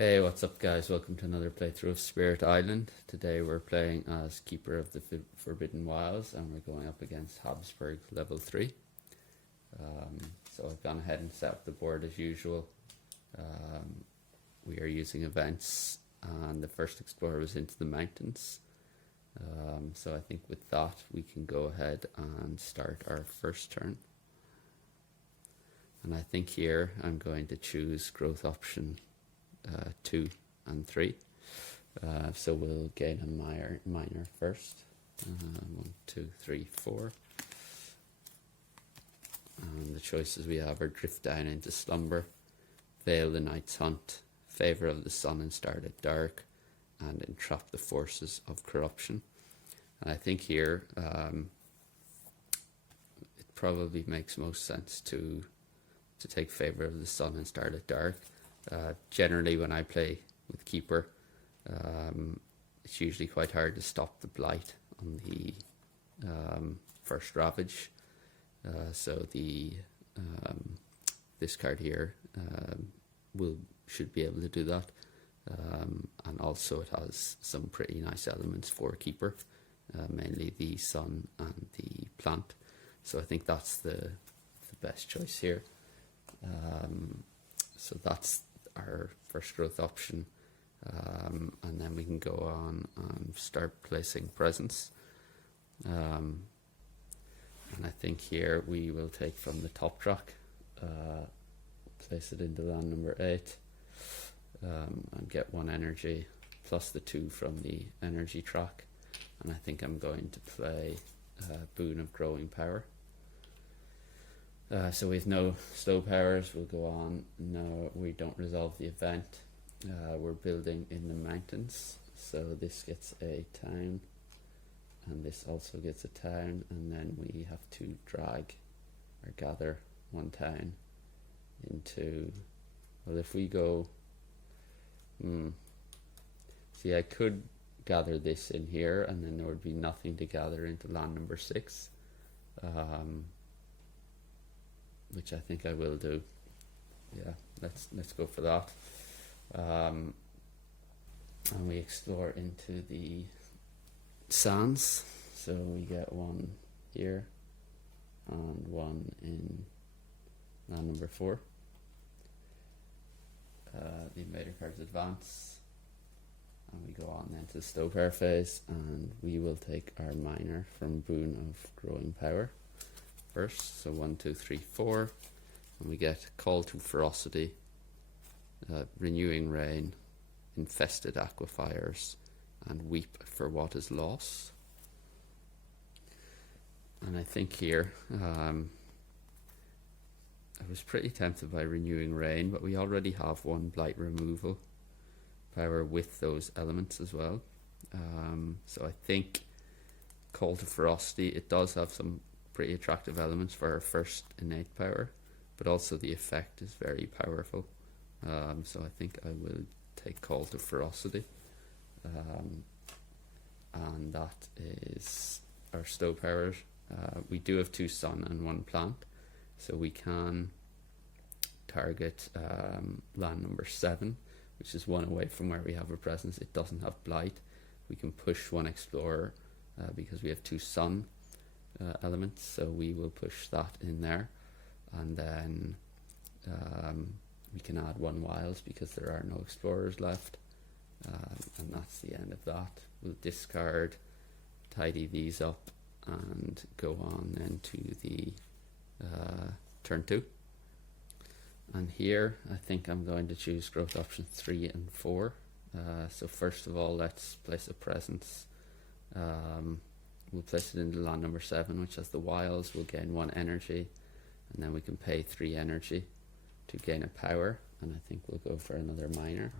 Hey, what's up guys? Welcome to another playthrough of Spirit Island. Today we're playing as Keeper of the Forbidden Wiles and we're going up against Habsburg level 3. So I've gone ahead and set up the board as usual. We are using events and the first explorer was into the mountains. So I think with that we can go ahead and start our first turn. And I think here I'm going to choose growth option 2 and 3. So we'll gain a minor first. 1, 2, 3, 4. And the choices we have are drift down into slumber, veil the night's hunt, favour of the sun and start at dark, and entrap the forces of corruption. And I think here it probably makes most sense to take favour of the sun and start at dark. Generally when I play with Keeper, it's usually quite hard to stop the blight on the first ravage. So the this card here should be able to do that. And also it has some pretty nice elements for Keeper, mainly the sun and the plant. So I think that's the best choice here. So that's our first growth option, and then we can go on and start placing presents. And I think here we will take from the top track, place it into land number 8, and get 1 energy plus the 2 from the energy track. And I think I'm going to play Boon of Growing Power. So with no slow powers, we'll go on. No, we don't resolve the event. We're building in the mountains, so this gets a town, and this also gets a town, and then we have to drag or gather 1 town into, well, if we go, see, I could gather this in here, and then there would be nothing to gather into land number 6. Which I think I will do. Yeah, let's go for that. And we explore into the sands. So we get 1 here and 1 in land number 4. The invader cards advance, and we go on then to the slow power phase, and we will take our minor from Boon of Growing Power first. So 1, 2, 3, 4, and we get Call to Ferocity, Renewing Rain, Infested Aquifers, and Weep for What is Lost. And I think here I was pretty tempted by Renewing Rain, but we already have 1 blight removal power with those elements as well. So I think Call to Ferocity, it does have some pretty attractive elements for our first innate power, but also the effect is very powerful. So I think I will take Call to Ferocity, and that is our slow powers. We do have 2 sun and 1 plant, so we can target land number 7, which is 1 away from where we have a presence. It doesn't have blight. We can push 1 explorer because we have 2 sun elements, so we will push that in there, and then we can add 1 wiles because there are no explorers left, and that's the end of that. We'll discard, tidy these up, and go on then to the turn 2. And here I think I'm going to choose growth options 3 and 4. So first of all, let's place a presence. We'll place it into land number 7, which has the wiles. We'll gain 1 energy, and then we can pay 3 energy to gain a power, and I think we'll go for another minor.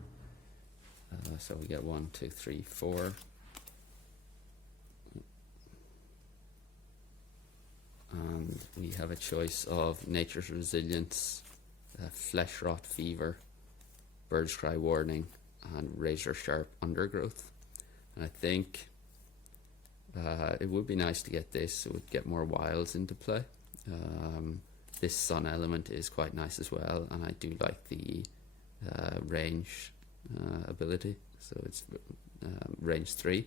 So we get 1, 2, 3, 4. And we have a choice of Nature's Resilience, Flesh Rot Fever, Bird's Cry Warning, and Razor Sharp Undergrowth. And I think it would be nice to get this. It would get more wiles into play. This sun element is quite nice as well, and I do like the range ability, so it's range 3.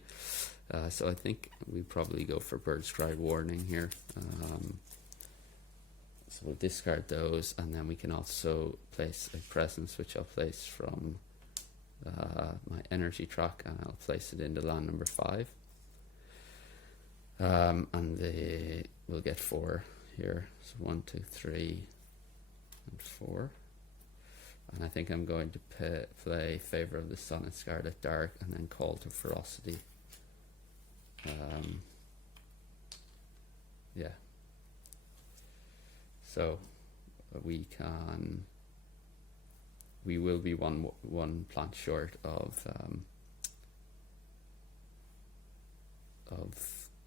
So I think we probably go for Bird's Cry Warning here. So we'll discard those, and then we can also place a presence, which I'll place from my energy track, and I'll place it into land number 5. And we'll get 4 here. So 1, 2, 3, and 4. And I think I'm going to play Favor of the Sun and Scarlet Dark, and then Call to Ferocity. Yeah. So we will be one plant short of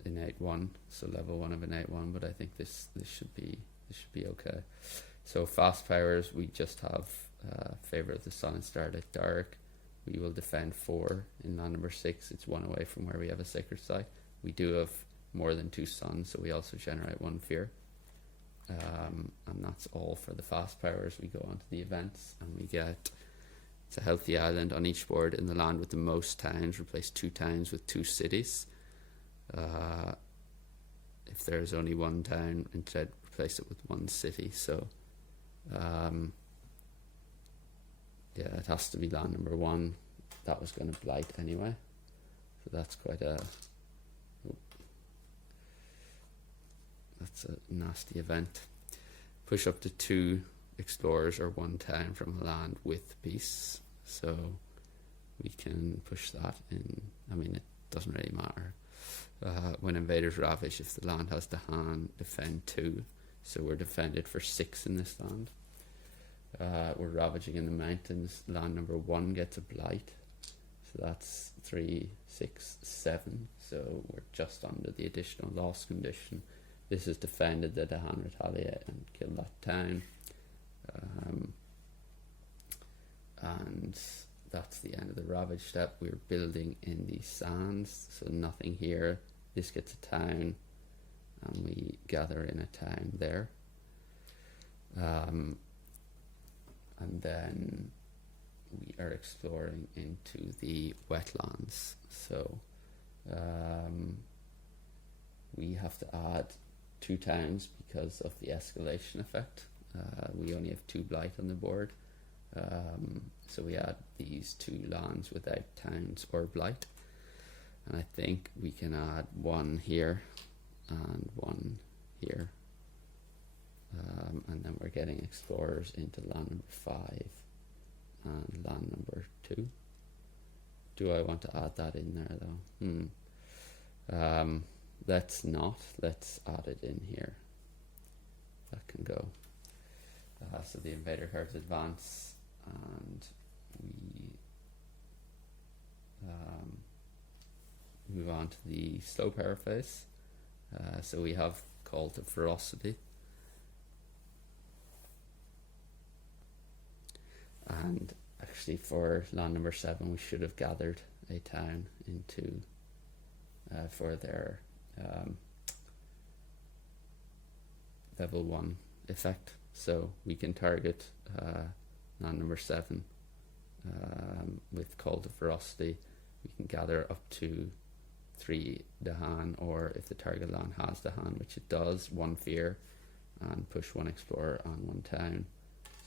innate 1, so level 1 of innate 1. But I think this should be okay. So fast powers, we just have Favor of the Sun and Starlit Dark. We will defend 4 in land number 6. It's 1 away from where we have a sacred site. We do have more than 2 suns, so we also generate 1 fear. And that's all for the fast powers. We go on to the events, and we get, it's a healthy island on each board. In the land with the most towns, replace 2 towns with 2 cities. If there's only 1 town, instead replace it with 1 city. So yeah, it has to be land number 1. That was going to blight anyway, so that's quite a nasty event. Push up to 2 explorers or 1 town from a land with peace, so we can push that in. I mean, it doesn't really matter. When invaders ravage, if the land has the hand, defend 2, so we're defended for 6 in this land. We're ravaging in the mountains. Land number 1 gets a blight, so that's 3, 6, 7, so we're just under the additional loss condition. This is defended that the hand retaliate and kill that town, and that's the end of the ravage step. We're building in the sands, so nothing here. This gets a town, and we gather in a town there. And then we are exploring into the wetlands. So we have to add 2 towns because of the escalation effect. We only have 2 blight on the board. So we add these 2 lands without towns or blight. And I think we can add 1 here and 1 here. And then we're getting explorers into land number 5 and land number 2. Do I want to add that in there though? Let's not. Let's add it in here. That can go. So the invader cards advance, and we move on to the slow power phase. So we have Call to Ferocity. And actually for land number 7 we should have gathered a town into for their level 1 effect. So we can target land number 7 with Call to Ferocity. We can gather up to 3 Dahan, or if the target land has Dahan, which it does, 1 fear, and push 1 explorer on 1 town.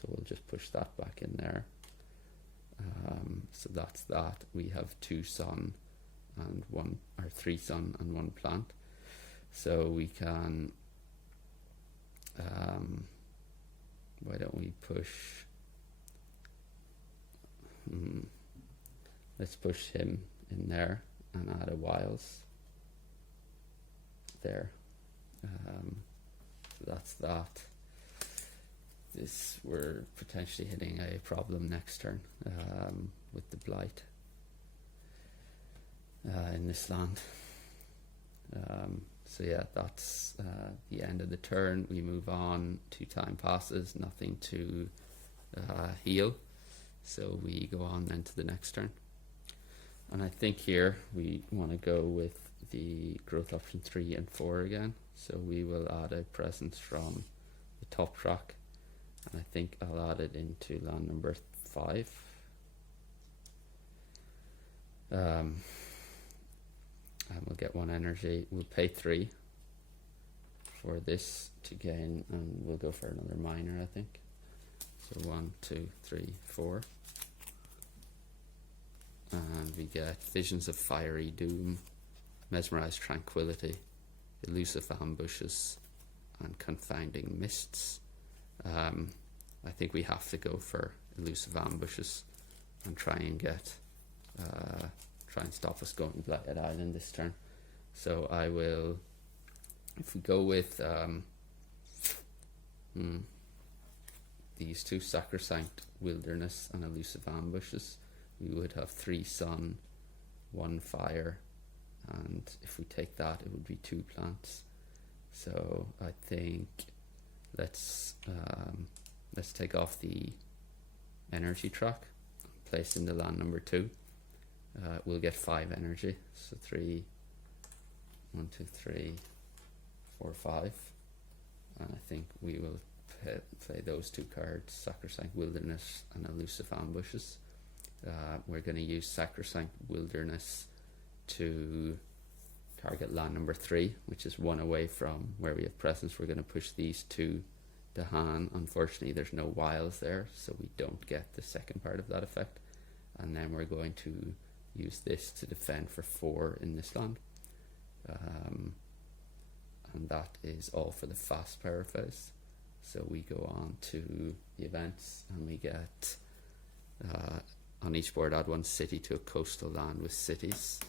So we'll just push that back in there. So that's that. We have 2 sun and 1, or 3 sun and 1 plant. So we can, why don't we push, let's push him in there and add a wiles there. So that's that. This, we're potentially hitting a problem next turn with the blight in this land. So yeah, that's the end of the turn. We move on. 2 time passes, nothing to heal, so we go on then to the next turn. And I think here we want to go with the growth option 3 and 4 again. So we will add a presence from the top track. And I think I'll add it into land number 5. And we'll get 1 energy. We'll pay 3 for this to gain, and we'll go for another minor, I think. So 1, 2, 3, 4. And we get Visions of Fiery Doom, Mesmerized Tranquility, Elusive Ambushes, and Confounding Mists. I think we have to go for Elusive Ambushes and try and stop us going Blighted Island this turn. So I will, if we go with these 2, Sacrosanct, Wilderness, and Elusive Ambushes, we would have 3 sun, 1 fire, and if we take that, it would be 2 plants. So I think let's take off the energy track, place into land number 2. We'll get 5 energy, so 3, 1, 2, 3, 4, 5, and I think we will play those 2 cards, Sacrosanct Wilderness and Elusive Ambushes. We're going to use Sacrosanct Wilderness to target land number 3, which is 1 away from where we have presence. We're going to push these 2 to hand. Unfortunately, there's no wiles there, so we don't get the second part of that effect. And then we're going to use this to defend for 4 in this land. And that is all for the fast power phase. So we go on to the events, and we get on each board add 1 city to a coastal land with cities.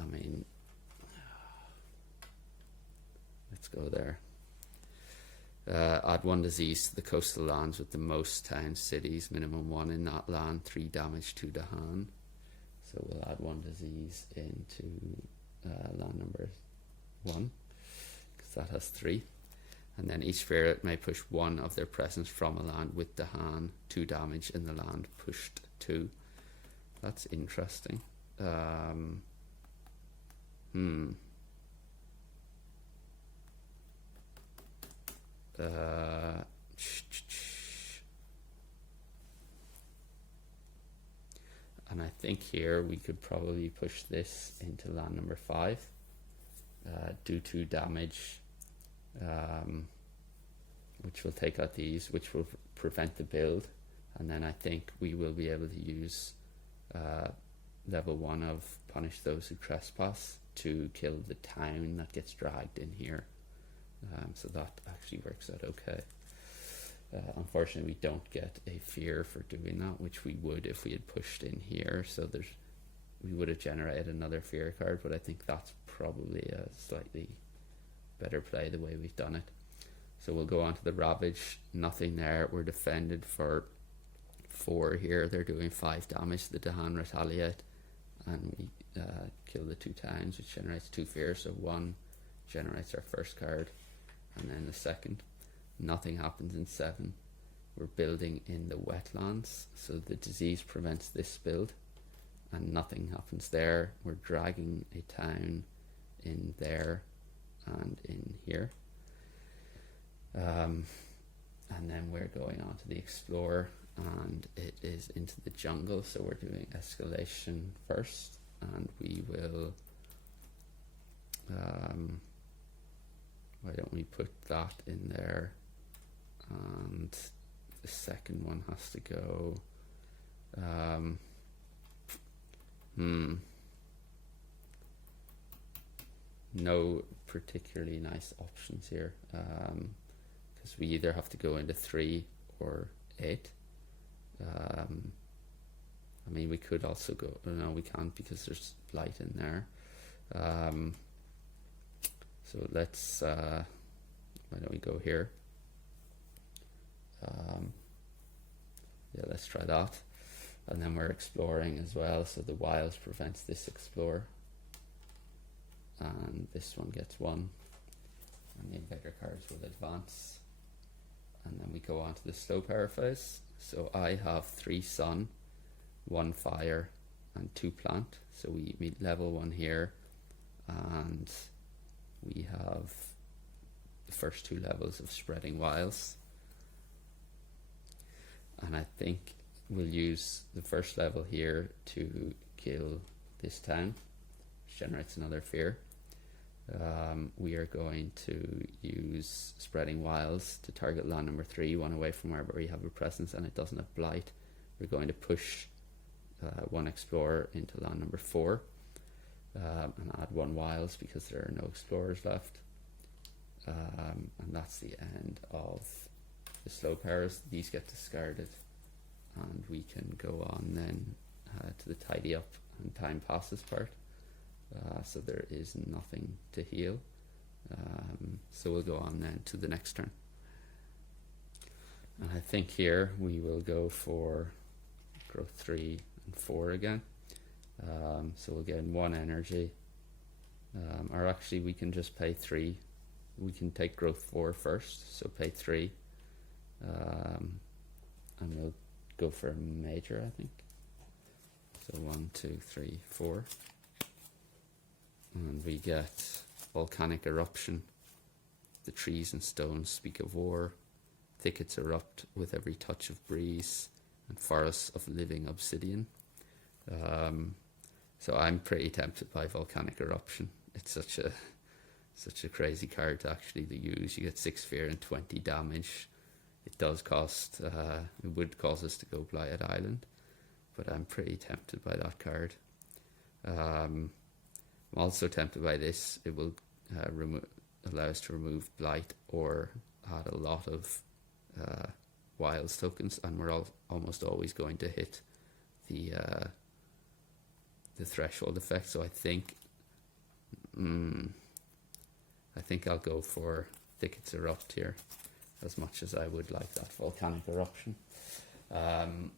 I mean, let's go there. Add 1 disease to the coastal lands with the most towns, cities, minimum 1 in that land, 3 damage, 2 to hand. So we'll add 1 disease into land number 1, because that has 3. And then each spirit may push 1 of their presence from a land with the hand, 2 damage in the land, pushed 2. That's interesting. And I think here we could probably push this into land number 5, do 2 damage, which will take out these, which will prevent the build, and then I think we will be able to use level 1 of Punish Those Who Trespass to kill the town that gets dragged in here. So that actually works out okay. Unfortunately, we don't get a fear for doing that, which we would if we had pushed in here. So we would have generated another fear card, but I think that's probably a slightly better play the way we've done it. So we'll go on to the Ravage. Nothing there. We're defended for 4 here. They're doing 5 damage. The Dahan retaliate, and we kill the 2 towns, which generates 2 fear. So 1 generates our first card, and then the second. Nothing happens in 7. We're building in the wetlands, so the disease prevents this build, and nothing happens there. We're dragging a town in there and in here. And then we're going on to the Explorer, and it is into the jungle, so we're doing escalation first, and we will why don't we put that in there, and the second one has to go no particularly nice options here, because we either have to go into 3 or 8. I mean, we could also go, no, we can't, because there's blight in there. So let's why don't we go here? Yeah, let's try that. And then we're exploring as well, so the wiles prevents this explore, and this one gets 1, and the invader cards will advance. And then we go on to the slow power phase. So I have 3 sun, 1 fire, and 2 plant. So we meet level 1 here, and we have the first 2 levels of spreading wiles. And I think we'll use the first level here to kill this town, which generates another fear. We are going to use spreading wiles to target land number 3, one away from wherever we have a presence, and it doesn't have blight. We're going to push one explorer into land number 4 and add 1 wiles because there are no explorers left. And that's the end of the slow powers. These get discarded, and we can go on then to the tidy up and time passes part. So there is nothing to heal. So we'll go on then to the next turn. And I think here we will go for growth 3 and 4 again. So we'll get 1 energy. Or actually we can just pay 3. We can take growth 4 first, so pay 3. And we'll go for a major, I think. So 1, 2, 3, 4. And we get volcanic eruption. The trees and stones speak of war. Thickets erupt with every touch of breeze, and forests of living obsidian. So I'm pretty tempted by volcanic eruption. It's such a crazy card to actually use. You get 6 fear and 20 damage. It does cost, it would cause us to go Blighted Island, but I'm pretty tempted by that card. I'm also tempted by this. It will allow us to remove blight or add a lot of wiles tokens, and we're almost always going to hit the threshold effect. So I think I'll go for Thickets Erupt here, as much as I would like that volcanic eruption. And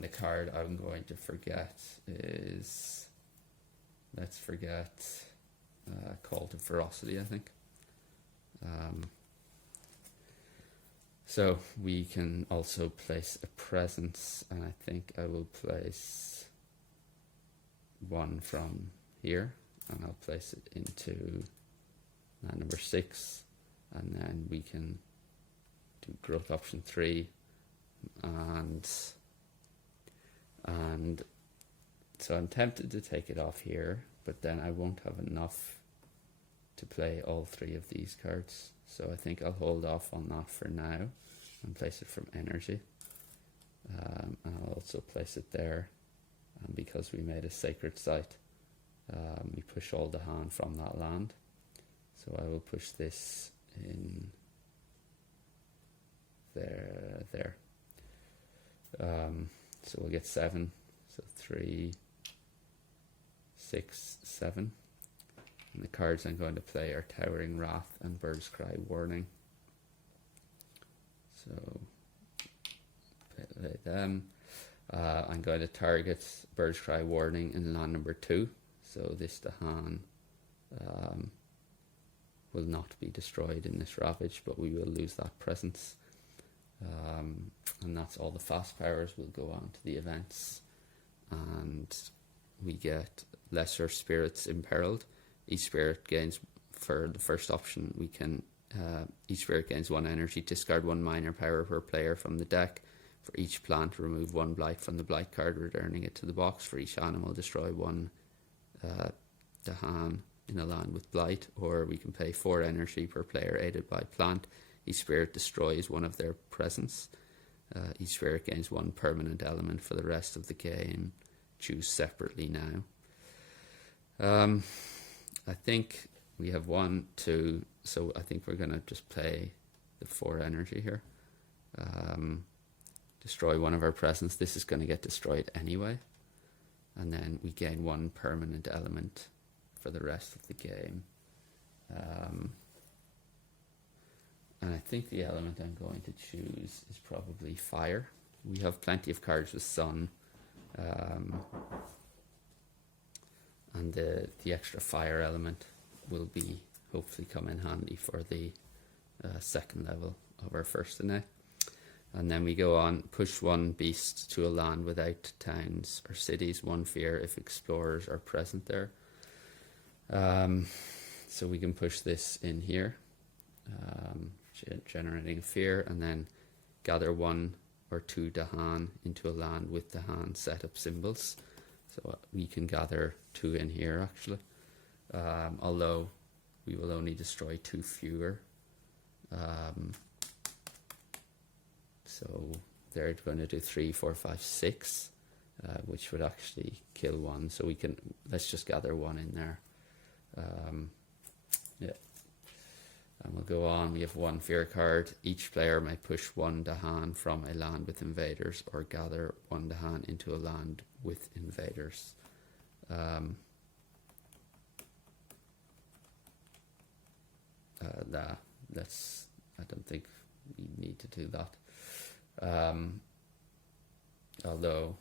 the card I'm going to forget is, let's forget Call to Ferocity, I think. So we can also place a presence, and I think I will place 1 from here, and I'll place it into land number 6, and then we can do growth option 3, and so I'm tempted to take it off here, but then I won't have enough to play all 3 of these cards, so I think I'll hold off on that for now and place it from energy. And I'll also place it there, and because we made a sacred site, we push all the hand from that land, so I will push this in there. So we'll get 7, so 3, 6, 7. And the cards I'm going to play are Towering Wrath and Bird's Cry Warning. So play them. I'm going to target Bird's Cry Warning in land number 2. So this Dahan will not be destroyed in this ravage, but we will lose that presence. And that's all the fast powers. We'll go on to the events, and we get Lesser Spirits Imperiled. Each spirit gains, for the first option, we can each spirit gains 1 energy. Discard 1 minor power per player from the deck. For each plant, remove 1 blight from the blight card, returning it to the box. For each animal, destroy 1 Dahan in a land with blight. Or we can pay 4 energy per player aided by plant. Each spirit destroys 1 of their presence. Each spirit gains 1 permanent element for the rest of the game. Choose separately now. I think we have 1, 2, so I think we're going to just play the 4 energy here. Destroy 1 of our presence. This is going to get destroyed anyway. And then we gain 1 permanent element for the rest of the game. And I think the element I'm going to choose is probably fire. We have plenty of cards with sun. And the extra fire element will be hopefully come in handy for the second level of our first innate. And then we go on, push 1 beast to a land without towns or cities, 1 fear if explorers are present there. So we can push this in here, generating a fear, and then gather 1 or 2 Dahan into a land with Dahan setup symbols. So we can gather 2 in here actually, although we will only destroy 2 fewer. So they're going to do 3, 4, 5, 6, which would actually kill 1. So we can, let's just gather 1 in there. Yeah. And we'll go on. We have 1 fear card. Each player may push 1 Dahan from a land with invaders or gather 1 Dahan into a land with invaders. I don't think we need to do that. Although,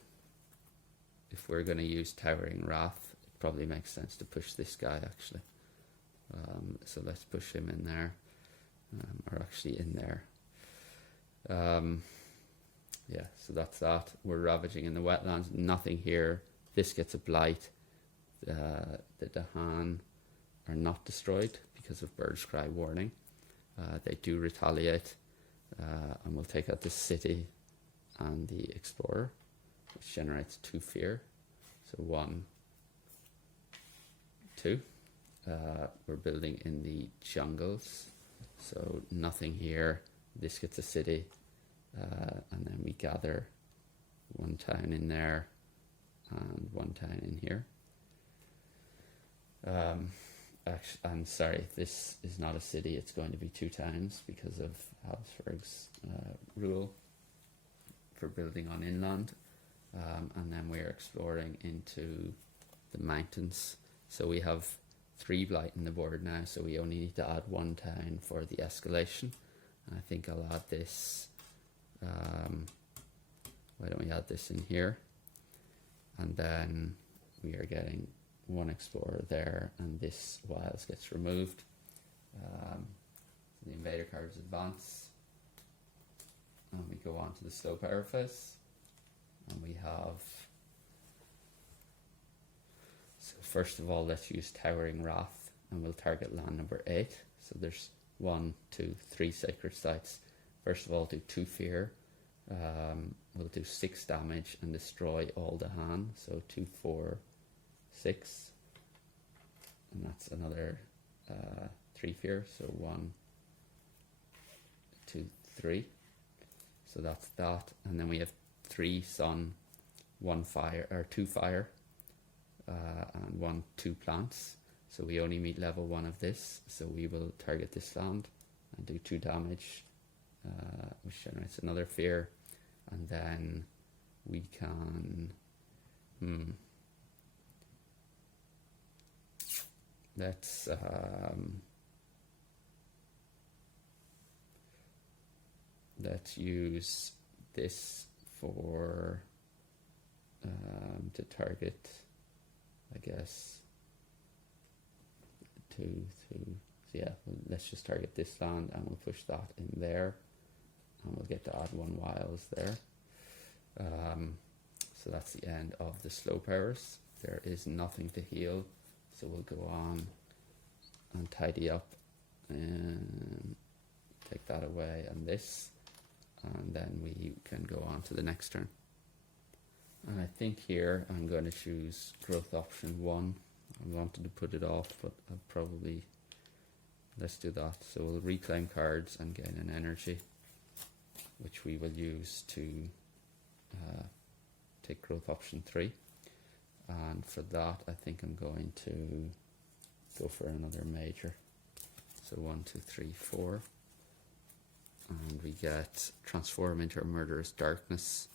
if we're going to use Towering Wrath, it probably makes sense to push this guy actually. So let's push him in there, or actually in there. Yeah, so that's that. We're ravaging in the wetlands. Nothing here. This gets a blight. The Dahan are not destroyed because of Bird's Cry warning. They do retaliate, and we'll take out the city and the explorer, which generates 2 fear. So 1, 2. We're building in the jungles, so nothing here. This gets a city, and then we gather 1 town in there and 1 town in here. Actually, I'm sorry, this is not a city, it's going to be 2 towns because of Habsburg's rule for building on inland. And then we're exploring into the mountains. So we have 3 blight in the board now, so we only need to add 1 town for the escalation. And I think I'll add this, why don't we add this in here? And then we are getting 1 explorer there, and this wiles gets removed. So the invader cards advance, and we go on to the slow power phase, and we have, so first of all let's use Towering Wrath, and we'll target land number 8. So there's 1, 2, 3 sacred sites. First of all, do 2 fear. We'll do 6 damage and destroy all the hand. So 2, 4, 6, and that's another 3 fear. So 1, 2, 3. So that's that, and then we have 3 sun, 1 fire, or 2 fire, and 1, 2 plants. So we only meet level 1 of this. So we will target this land and do 2 damage, which generates another fear, and then we can. Let's use this for to target, I guess, so yeah, let's just target this land and we'll push that in there, and we'll get to add 1 wiles there. So that's the end of the slow powers. There is nothing to heal, so we'll go on and tidy up and take that away and this, and then we can go on to the next turn. And I think here I'm going to choose growth option 1. I wanted to put it off, but I'll probably, let's do that. So we'll reclaim cards and gain an energy, which we will use to take growth option 3. And for that, I think I'm going to go for another major. So 1, 2, 3, 4. And we get transform into a murderous darkness,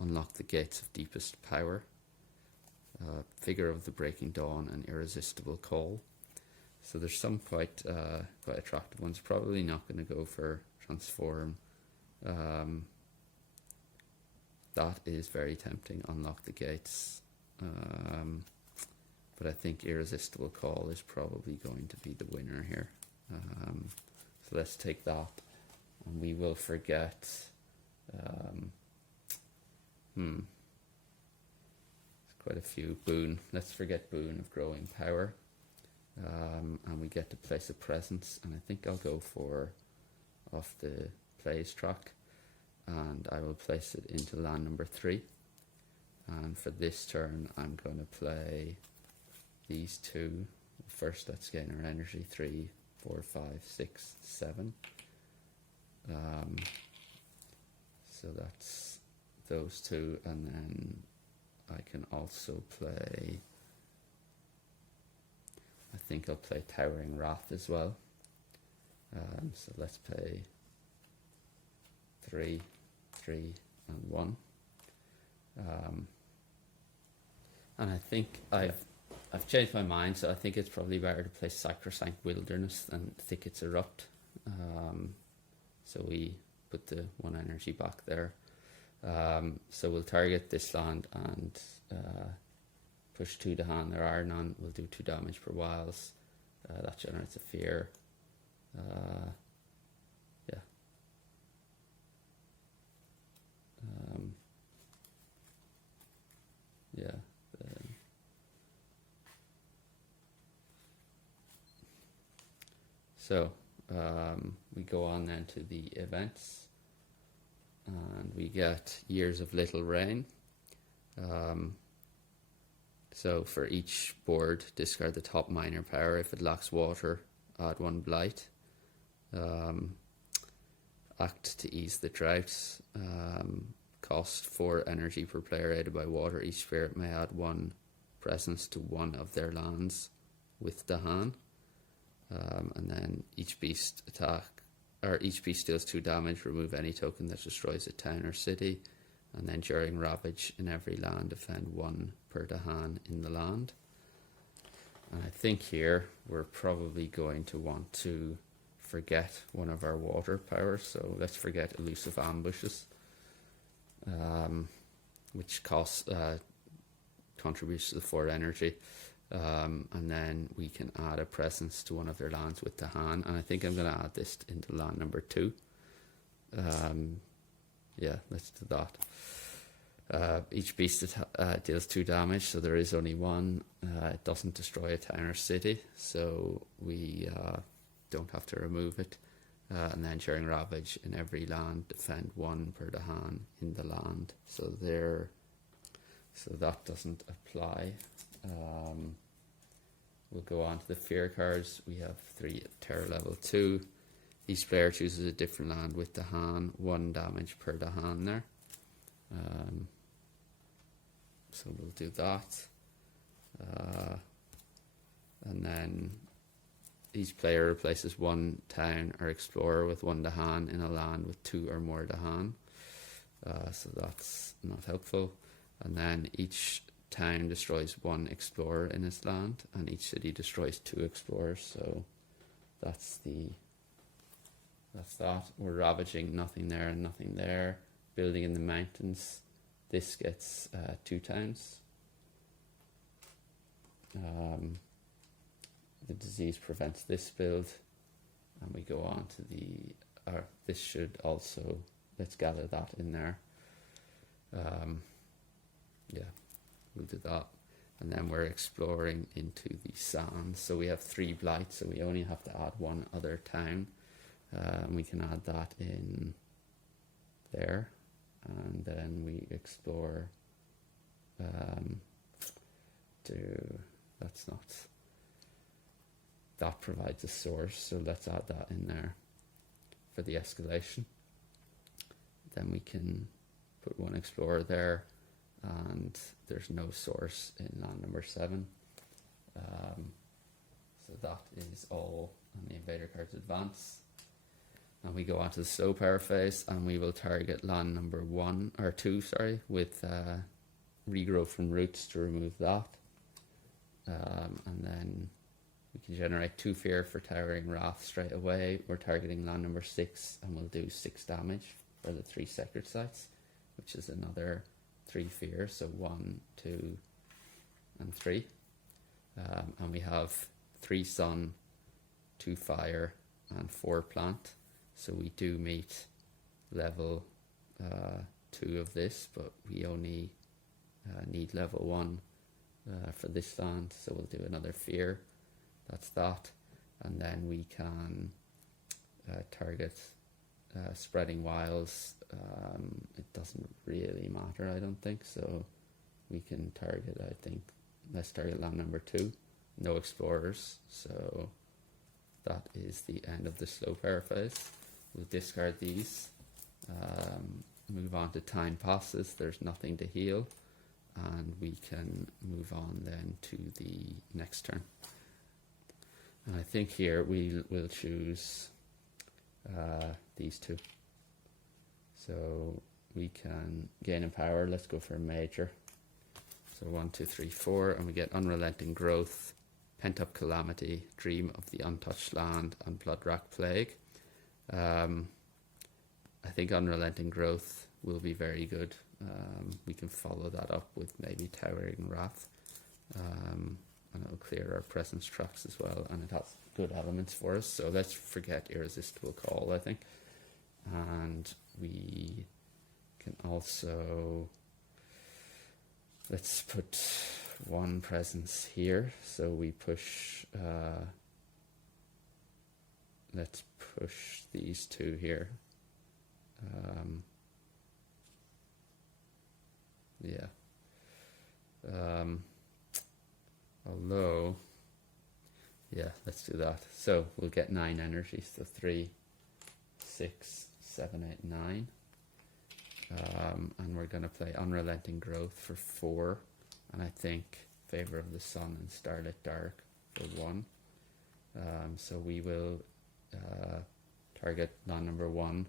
unlock the gates of deepest power, figure of the breaking dawn, and irresistible call. So there's some quite attractive ones. Probably not going to go for transform. That is very tempting. Unlock the gates. But I think irresistible call is probably going to be the winner here. So let's take that, and we will forget. There's quite a few. Boon. Let's forget boon of growing power, and we get to place a presence. And I think I'll go for off the plays track, and I will place it into land number 3. and for this turn I'm going to play these two. First, let's gain our energy, 3, 4, 5, 6, 7. So that's those two, and then I can also play, I think I'll play Towering Wrath as well. So let's play 3, 3, and 1. And I think I've changed my mind, so I think it's probably better to play Sacrosanct Wilderness than Thickets Erupt. So we put the 1 energy back there. So we'll target this land and push 2 to hand. There are none. We'll do 2 damage per wiles. That generates a fear. Yeah. Yeah. So we go on then to the events, and we get Years of Little Rain. So for each board, discard the top minor power. If it lacks water, add 1 blight. Act to ease the droughts. Cost 4 energy per player aided by water. Each spirit may add 1 presence to one of their lands with Dahan. And then each beast deals 2 damage. Remove any token that destroys a town or city. And then during Ravage in every land, defend 1 per Dahan in the land. And I think here we're probably going to want to forget one of our water powers. So let's forget Elusive Ambushes, which contributes to the 4 energy. And then we can add a presence to one of their lands with the hand. And I think I'm going to add this into land number 2. Yeah, let's do that. Each beast deals 2 damage, so there is only 1. It doesn't destroy a town or city, so we don't have to remove it. And then during Ravage in every land, defend 1 per Dahan in the land. So that doesn't apply. We'll go on to the fear cards. We have 3 at terror level 2. Each player chooses a different land with Dahan, 1 damage per Dahan there. So we'll do that. And then each player replaces 1 town or explorer with 1 Dahan in a land with 2 or more Dahan. So that's not helpful. And then each town destroys 1 explorer in its land, and each city destroys 2 explorers. So that's that. We're ravaging, nothing there and nothing there. Building in the mountains, this gets 2 towns. The disease prevents this build, and we go on to this should also, let's gather that in there. Yeah, we'll do that. And then we're exploring into the sands. So we have 3 blights, so we only have to add 1 other town. And we can add that in there. And then we explore that provides a source, so let's add that in there for the escalation. Then we can put 1 explorer there, and there's no source in land number 7. So that is all on the invader cards advance. And we go on to the slow power phase, and we will target land number 2, with regrow from roots to remove that. And then we can generate 2 fear for Towering Wrath straight away. We're targeting land number 6, and we'll do 6 damage for the 3 sacred sites, which is another 3 fear, so 1, 2, and 3. And we have 3 sun, 2 fire, and 4 plant. So we do meet level 2 of this, but we only need level 1 for this land, so we'll do another fear. That's that. And then we can target spreading wiles. It doesn't really matter, I don't think, so we can target, I think, let's target land number 2. No explorers, so that is the end of the slow power phase. We'll discard these, move on to time passes. There's nothing to heal, and we can move on then to the next turn. And I think here we will choose these 2. So we can gain in power. Let's go for a major. So 1, 2, 3, 4, and we get unrelenting growth, pent up calamity, dream of the untouched land, and blood-rack plague. I think unrelenting growth will be very good. We can follow that up with maybe towering wrath, and it'll clear our presence tracks as well, and it has good elements for us. So let's forget irresistible call, I think, and we can also, let's put 1 presence here. So we push, let's push these 2 here. Yeah. Although, yeah, let's do that. So we'll get 9 energy. So 3, 6, 7, 8, 9. And we're going to play Unrelenting Growth for 4. And I think Favor of the Sun and Starlit Dark for 1. So we will target land number 1,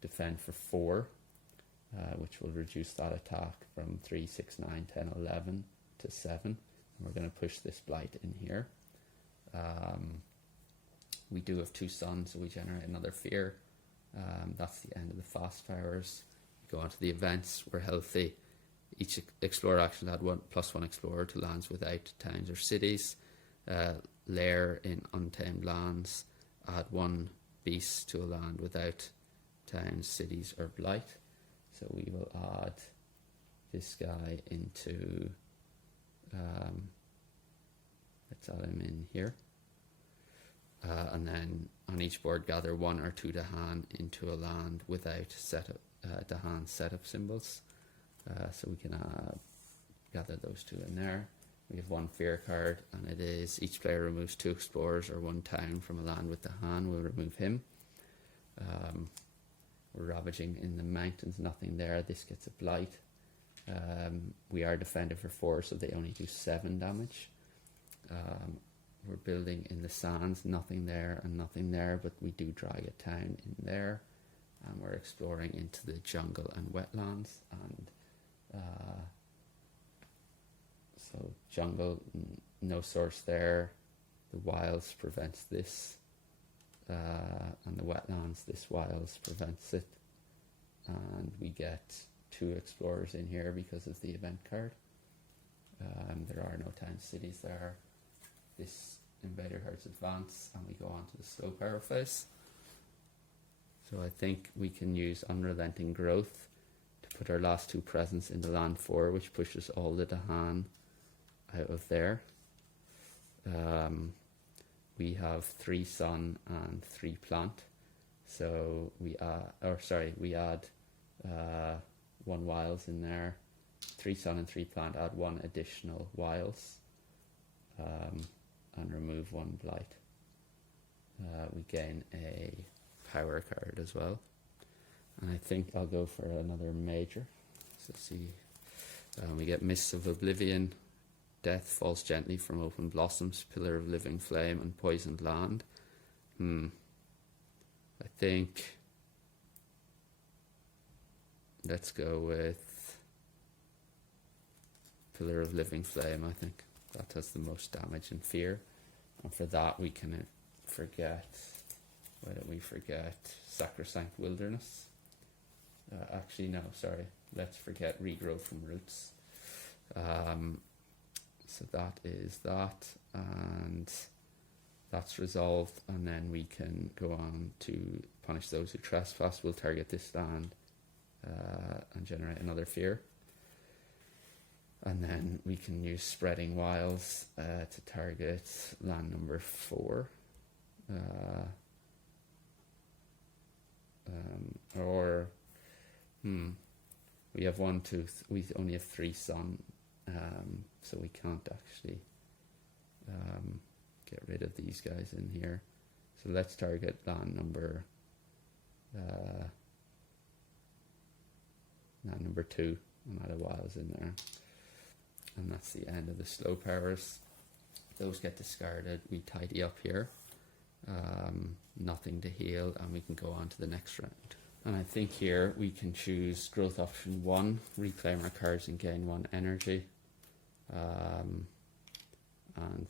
defend for 4, which will reduce that attack from 3, 6, 9, 10, 11 to 7. And we're going to push this blight in here. We do have 2 suns, so we generate another fear. That's the end of the fast powers. We go on to the events. We're healthy. Each explorer action add +1 explorer to lands without towns or cities. Lair in untamed lands. Add 1 beast to a land without towns, cities, or blight. So we will add this guy into, let's add him in here. And then on each board, gather 1 or 2 to hand into a land without to hand setup symbols. So we can gather those 2 in there. We have 1 fear card, and it is each player removes 2 explorers or 1 town from a land with the hand. We'll remove him. We're ravaging in the mountains, nothing there. This gets a blight. We are defended for 4, so they only do 7 damage. We're building in the sands, nothing there and nothing there, but we do drag a town in there. And we're exploring into the jungle and wetlands. And so jungle, no source there. The wiles prevents this. And the wetlands, this wiles prevents it. And we get 2 explorers in here because of the event card. There are no town cities there. This invader cards advance, and we go on to the slow power phase. So I think we can use Unrelenting Growth to put our last 2 presents into land 4, which pushes all the Dahan out of there. We have 3 sun and 3 plant. So we add 1 wiles in there. 3 sun and 3 plant, add 1 additional wiles. And remove 1 blight. We gain a power card as well. And I think I'll go for another major. So see, we get Mists of Oblivion, Death Falls Gently from Open Blossoms, Pillar of Living Flame, and Poisoned Land. I think let's go with Pillar of Living Flame. I think that has the most damage and fear. And for that we can forget, why don't we forget Sacrosanct Wilderness? Actually no, sorry, let's forget Regrow from Roots. So that is that, and that's resolved, and then we can go on to punish those who trespass. We'll target this land and generate another fear. And then we can use Spreading Wiles to target land number 4. We have 1, 2, we only have 3 sun. so we can't actually get rid of these guys in here. So let's target land number 2 and add a wiles in there. And that's the end of the slow powers. Those get discarded. We tidy up here. Nothing to heal, and we can go on to the next round. And I think here we can choose growth option 1, reclaim our cards and gain 1 energy. And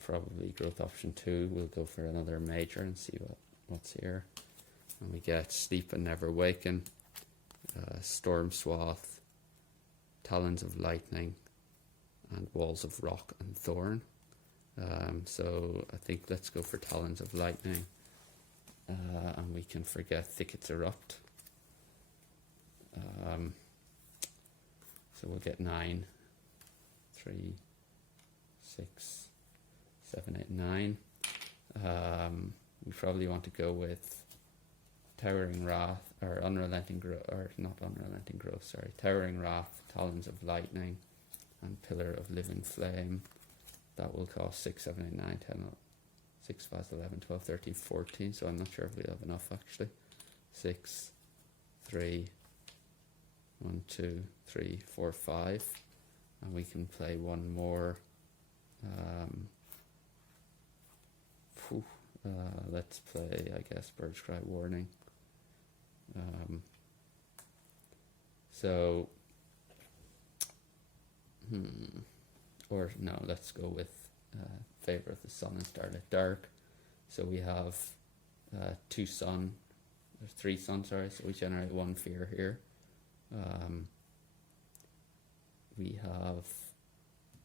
probably growth option 2, we'll go for another major and see what's here. And we get sleep and never waken, storm swath, talons of lightning, and walls of rock and thorn. So I think let's go for talons of lightning, and we can forget thickets erupt. So we'll get 9, 3, 6, 7, 8, 9. We probably want to go with towering wrath, or unrelenting growth, or not unrelenting growth, sorry, towering wrath, talons of lightning, and pillar of living flame. That will cost 6, 7, 8, 9, 10, 6, 5, 11, 12, 13, 14. So I'm not sure if we have enough actually. 6, 3, 1, 2, 3, 4, 5. And we can play one more. Let's play, I guess, Bird's Cry Warning. Or no, let's go with Favor of the Sun and Starlit Dark. So we have 2 sun, there's 3 sun, sorry, so we generate 1 fear here.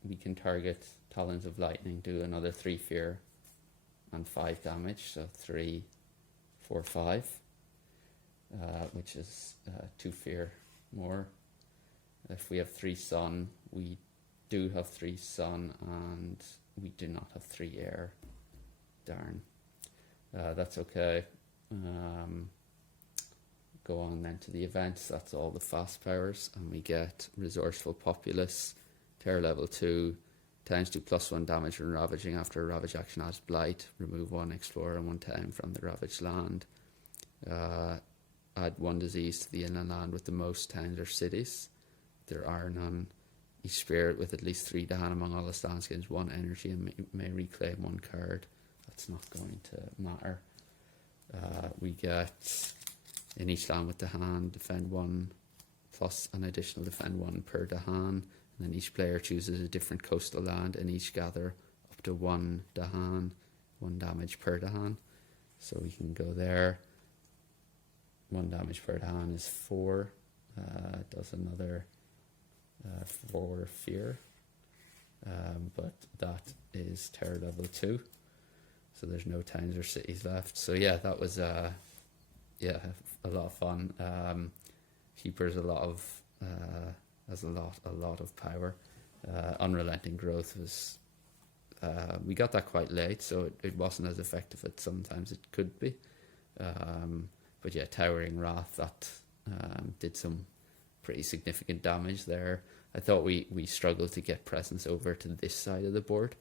We can target Talons of Lightning, do another 3 fear and 5 damage, so 3, 4, 5, which is 2 fear more. If we have 3 sun, we do have 3 sun, and we do not have 3 air. Darn. That's okay. Go on then to the events. That's all the fast powers, and we get Resourceful Populace, Terror level 2, times 2 +1 damage when ravaging. After a ravage action adds blight, remove 1 explorer and 1 town from the ravaged land. Add 1 disease to the inland land with the most towns or cities. There are none. Each spirit with at least 3 down among all the stands gains 1 energy and may reclaim 1 card. That's not going to matter. We get in each land with the hand, defend 1 plus an additional defend 1 per Dahan. And then each player chooses a different coastal land, and each gather up to 1 Dahan, 1 damage per Dahan. So we can go there. 1 damage per Dahan is 4. Does another 4 fear. But that is terror level 2. So there's no towns or cities left. So yeah, that was a lot of fun. Keeper's has a lot of power. Unrelenting growth was we got that quite late, so it wasn't as effective as sometimes it could be. But yeah, towering wrath, that did some pretty significant damage there. I thought we struggled to get presence over to this side of the board,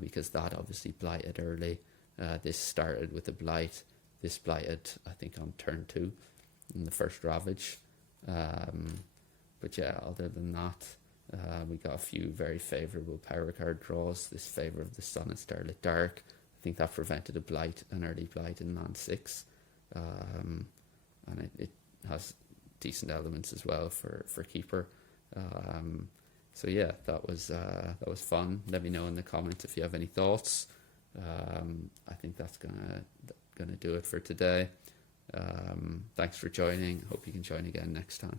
because that obviously blighted early. This started with a blight. This blighted, I think, on turn 2 in the first ravage. But yeah, other than that, we got a few very favourable power card draws. This Favour of the Sun and Starlit Dark, I think that prevented an early blight in land 6. And it has decent elements as well for Keeper. So yeah, that was fun. Let me know in the comments if you have any thoughts. I think that's gonna do it for today. Thanks for joining. Hope you can join again next time.